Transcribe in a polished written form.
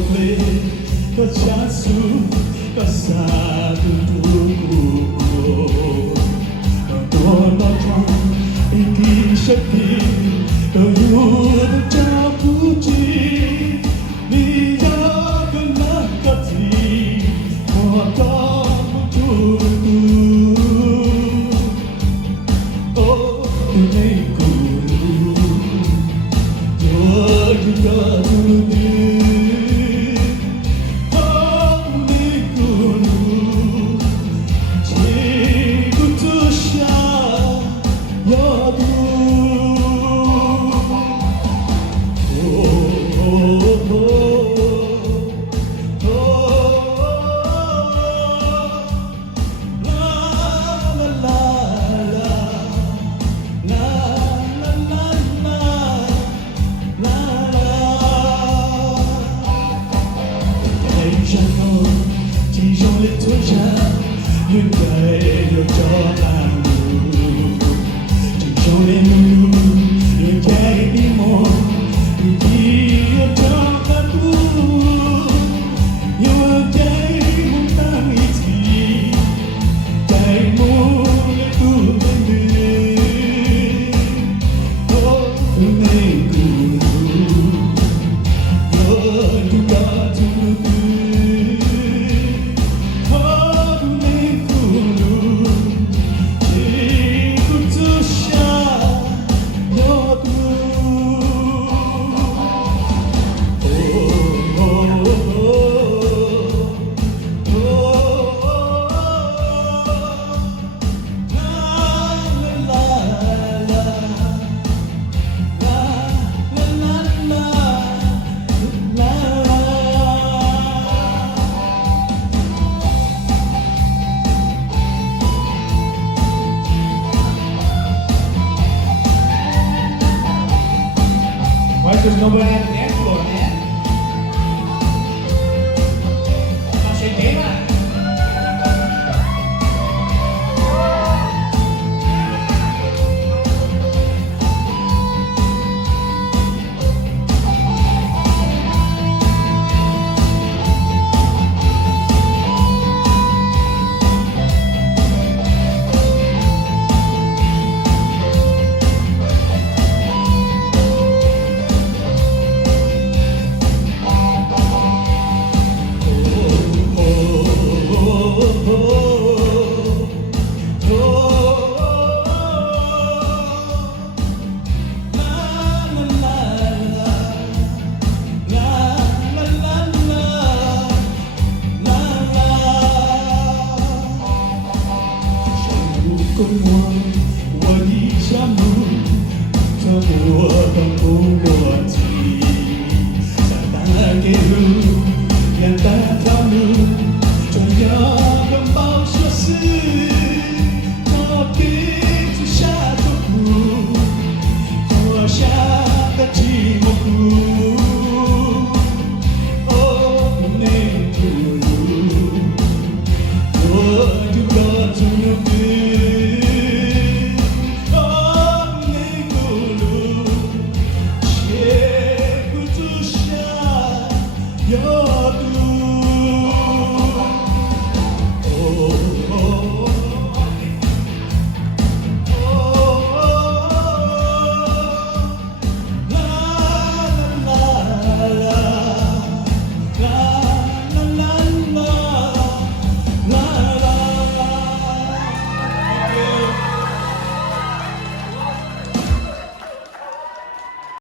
play the chance to kasado ko Don't try hindi siya din Kayuda jabuti Niya ganagati Makamututu Oh, tunay ko chỉ trong lịch thôi cha những ngày được cho làm chỉ trong đêm những ngày đi một đi cho ta tu nhiều cái muốn ta nghĩ gì cái muốn để tu lên đi oh ngày cũ oh tu ta tu There's nobody at the dance floor, man. I'll say daylight. Wadijamu Semua tempuati Satang keru Yang tak tahu Jaya gembau syasi Tapi tu syatuku Tua syata jimaku Oh menengku Tua juga tunjuki Yo